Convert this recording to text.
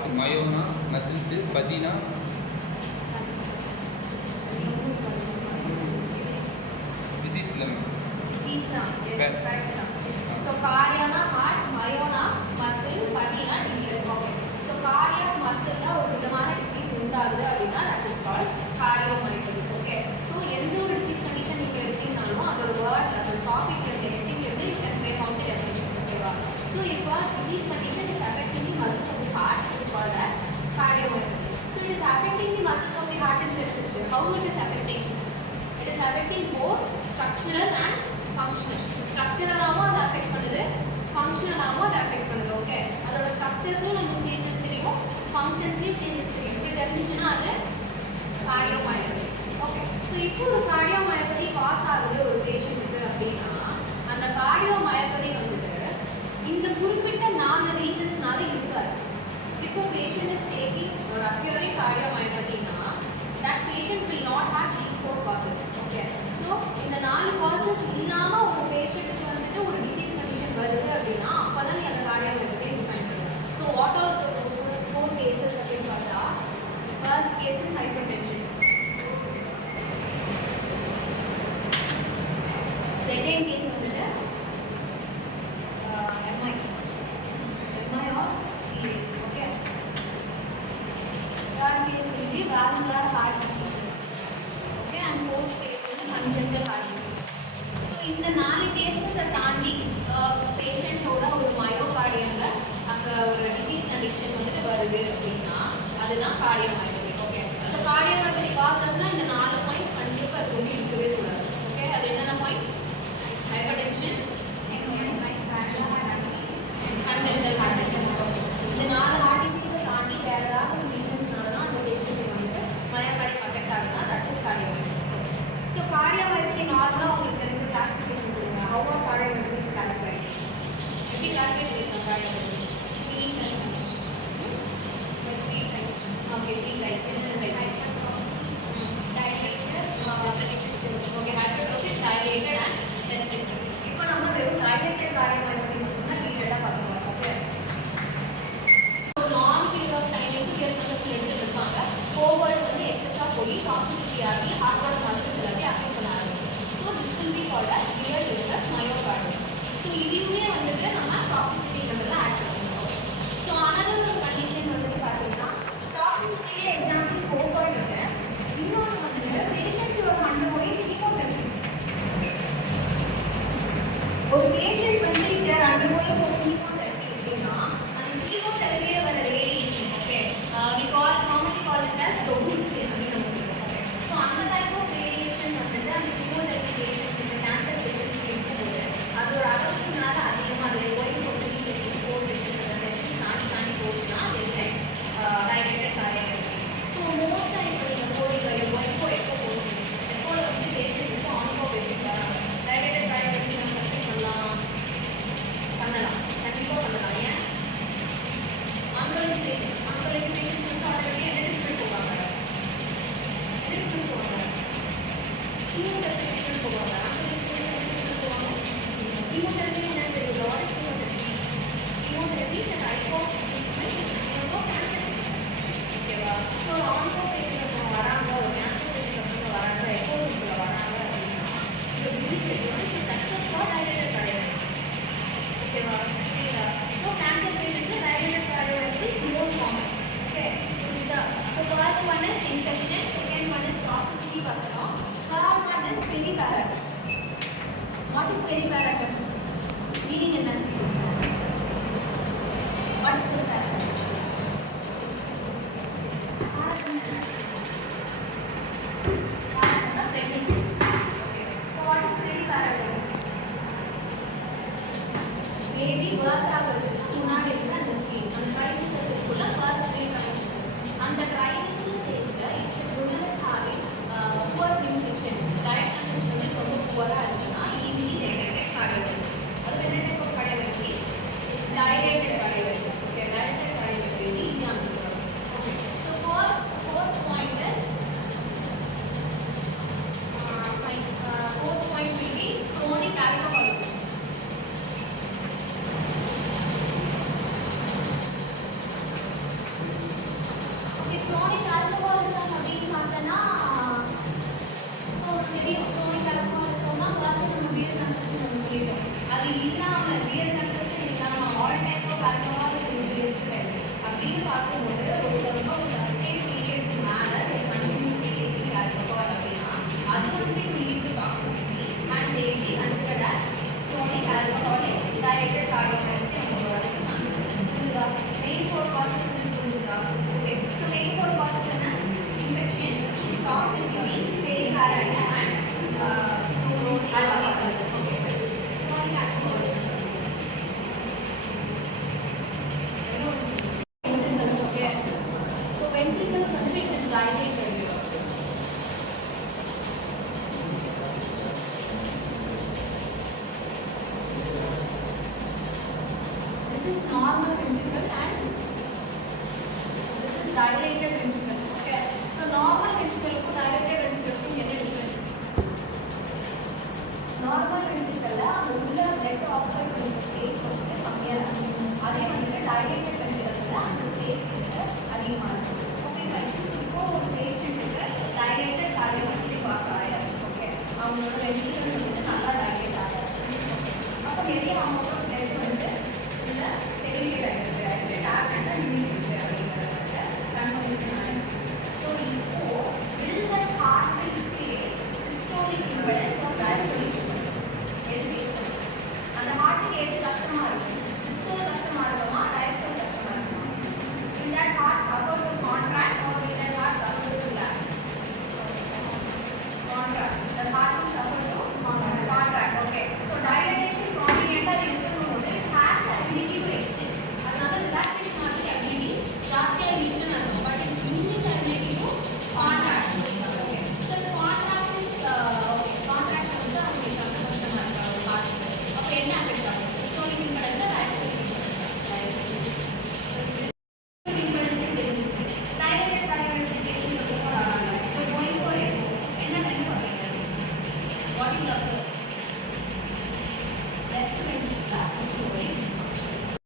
Heart, மயோனா muscles, பதினா disease இல்லை மேம். ஸோ கார்டியானா ஹார்ட், மயோனா மசில், பதினா டிசீஸ். ஓகே. ஸோ கார்டியாக் மசில்ல ஒரு விதமான டிசீஸ் உண்டாகுது அப்படின்னா that is called cardiomyopathy. Okay. So எந்த ஒரு டிசீஸ் கண்டிஷன் நீங்கள் எடுத்தீங்கனாலும் அதோட வேர்ட் அதோட டாபிக் எடுத்து you can frame out the definition. ஓகேவா? ஸோ இப்போ disease condition is affecting the muscles of the heart is called as cardiomyopathy. So it is affecting the muscles of the heart in this picture. How it is affecting? It is affecting both structural and functional. ஸ்ட்ரக்சரலாகவும் அதை affect பண்ணுது, ஃபங்க்ஷனலாகவும் அதை affect பண்ணுது. Okay. அதோட ஸ்ட்ரக்சர்ஸும் நமக்கு changes தெரியும், ஃபங்க்ஷன்ஸ்லையும் changes தெரியும். இப்படி தெரிஞ்சிச்சுன்னா அது கார்டியோமையோபதி. ஓகே. ஸோ இப்போ ஒரு கார்டியோமையோபதி காஸ் ஆகுது ஒரு பேஷண்ட்டுக்கு அப்படின்னா அந்த கார்டியோமையோபதி வந்துட்டு இந்த குறிப்பிட்ட 4 ரீசன்ஸ்னால இருக்காது. இப்போ பேஷண்ட் இஸ் டேக்கிங் ஒரு அக்யூரல் கார்டியோமையோபதினா that patient will not have these 4 causes. Okay. So இந்த 4 causes இல்லாம ஒரு பேஷண்ட்டுக்கு வந்துட்டு ஒரு டிசீஸ் கண்டிஷன் வருது அப்படின்னா அப்பதான் நீ அந்த கார்டியோமையோபதியை டிஃபைன் பண்ணுங்க. So what are those 4 cases அப்படின்னு பார்த்தா first case is hypertension, second case வந்துட்டு MI or CA. Okay. Third case will be valvular heart diseases. Okay. And fourth case will be congenital heart diseases. So இந்த 4 கேஸஸை தாண்டி பேஷண்ட்டோட ஒரு மயோகார்டியம்ல அங்கே ஒரு disease condition வந்துட்டு வருது அப்படின்னா அதுதான் கார்டியோமையோபதி. ஓகே. ஸோ கார்டியோமையோபதி காசஸ்னால் இந்த 4 பாயிண்ட்ஸ் கண்டிப்பாக எப்பவுமே இருக்கவே கூடாது. ஓகே. அது என்னென்ன points? Hypertension, congenital heart disease. Okay. இந்த 4 ஹார்ட் டிசீஸை தாண்டி வேறு ஏதாவது ஒரு ரீசன்ஸ்னால தான் அந்த பேஷண்ட் வந்துட்டு மயோகார்டியம் அஃபெக்ட் ஆகுதுன்னா that is cardiomyopathy. So cardiomyopathy நார்மலாக உங்களுக்கு தெரிஞ்ச கிளாசிஃபிகேஷன் சொல்லுங்கள். How are cardiomyopathy is classified? எப்படி கிளாசிஃபை பண்ணியிருக்காங்க கார்டியோமையோபதி? 3 types. Okay, 3 types. என்னென்ன types? Dilated, restricted. Okay, hypertrophic, dilated and restricted. இப்போ நம்ம வெறும் dilated கார்டியோமையோபதி மட்டும் டீட்டெயிலாக பார்த்துக்கலாம். Okay. So long period of time வந்து உயர் கன்சப்ஷன் எடுத்துட்டு இருப்பாங்க. கோவர்ட்ஸ் வந்து எக்ஸஸாக போய் டாக்ஸிசிட்டி ஆகி ஹார்ட்டோட மசில்ஸ் எல்லாத்தையும் அஃபெக்ட் பண்ண ஆரம்பிக்கும். So this will be called as wear illness myocardium. So இதுவுமே வந்துட்டு நம்ம டாக்ஸிசிட்டிங்கிறதுல ஆட் பண்ணிக்கணும். ஸோ அனதர் ஒரு கண்டிஷன் வந்துட்டு பார்த்தீங்கன்னா டாக்ஸிசிட்டியே எக்ஸாம்பிள் கோவர்ட் இருக்கு. இன்னொன்று வந்துட்டு பேஷண்ட் ஒரு அண்டர்கோயிங் கீமோதெரபி. ஒரு பேஷண்ட் வந்து தேர் அண்டர்கோயிங் ஃபார் கீமோதெரபி அப்படின்னா அந்த கீமோதெரபியில் வர radiation okay we commonly call it as dobutamine அப்படின்னு நம்ம சொல்லுவோம். ஓகே. ஸோ அந்த டைப் ஆஃப் ரேடியேஷன் வந்துட்டு அந்த கீமோதெரபி பேஷண்ட்ஸ் இந்த கேன்சர் பேஷண்ட்ஸ்க்கு இருக்கும்போது அதோட அளவுக்கு மேல அதிகமாக அதில் கோயிங் ஃபார் 3 sessions 4 sessions அந்த செஷன்ஸ் தாண்டி போச்சுன்னா அது டைரக்டட் கார்டியோமையோபதி. ஸோ மோஸ்ட் டைம் இப்போ நீங்கள் போறீங்க எக்கோ போஸ்டிங்ஸ் எக்கோவில் வந்து பேஷண்ட் வந்து ஆன்கோ பேஷண்ட் வராங்க. டைரக்டட் கார்டியோமையோபதி நம்ம சஸ்பெக்ட் பண்ணலாம் கண்டிப்பாக பண்ணலாம். ஏன்? ஆன்காலஜி பேஷண்ட்ஸ் வந்து ஆல்ரெடி என்ன ட்ரீட்மெண்ட் போவாங்க? கீமோதெரபி ட்ரீட்மெண்ட் போவாங்க. ஆன்காலஜி பேஷண்ட்ஸ் ட்ரீட்மெண்ட் போவாங்க. கீமோதெரபி என்னன்னு தெரியும். What is chemotherapy? Chemotherapy is a type of treatment which is given for cancer patients. ஓகேவா? ஸோ ஆன்கோ பேஷண்ட் ஒருத்தவங்க வராங்க, ஒரு கேன்சர் பேஷண்ட் ஒருத்தவங்க வராங்க, எக்கோ ரூமில் வராங்க அப்படின்னா இந்த behaviour suspect for dilated cardiomyopathy. ஓகேவா? புரியுதா? ஸோ கேன்சர் பேஷண்ட்ஸில் dilated cardiomyopathy is more common. Okay. புரியுதா? So first one is infection, second one is toxicity பார்க்கணும், third one is peripartum. What is peripartum? Meaning என்ன? What is peripartum? pregnancy. Okay. So what is peripartum? Baby birth ஆகிறதுக்கு முன்னாடி இருக்க அந்த stage அந்த trimester இருக்குள்ள first 3 ட்ரைமிஸ்டர்ஸ். அந்த trimester ஸ்டேஜ்ல if the woman is having poor nutrition, diet consumption ரொம்ப புவரா இருக்குன்னா easily they can get cardiomyopathy. அது என்ன type of cardiomyopathy? chronic alcoholism அப்படின்னு பார்த்தோன்னா தெரியும். chronic alcoholism ஃபர்ஸ்ட் நம்ம beer consumption நம்ம சொல்லிட்டோம். அது இல்லாம beer consumption இல்லாம all type of alcohol is injurious அப்படின்னு பார்க்கும்போது ஒருத்தவங்க ஒரு sustained period மேல they continuously taking alcohol அப்படின்னா அது வந்து lead to toxicity and they be considered as chronic alcoholic dilated cardiomyopathy அப்படின்னு சொல்லுங்க. main four causes புரிஞ்சுதா? Okay. So main four causes என்ன? infection, toxicity, pericarditis and alcoholism. Okay. Chronic alcoholism. Ventricles. Okay. So ventricles வந்து it is dilated. This is normal ventricle and this is dilated ventricle. Okay. So normal ventricle க்கு dilated ventricle க்கு என்ன difference? Normal ventricle ல அந்த உள்ள blood occupy பண்ணுற space வந்து கம்மியா இருக்கும். அதே வந்து dilated ventricles ல அந்த space வந்து அதிகமா இருக்கும். Okay, right. இப்போ ஒரு பேஷண்ட்டுக்கு dilated cardiomyopathy பாஸ் ஆயாச்சு. ஓகே. அவங்களோட ventricles வந்து நல்லா dilate ஆயாச்சு. அப்போ நிறைய அவங்க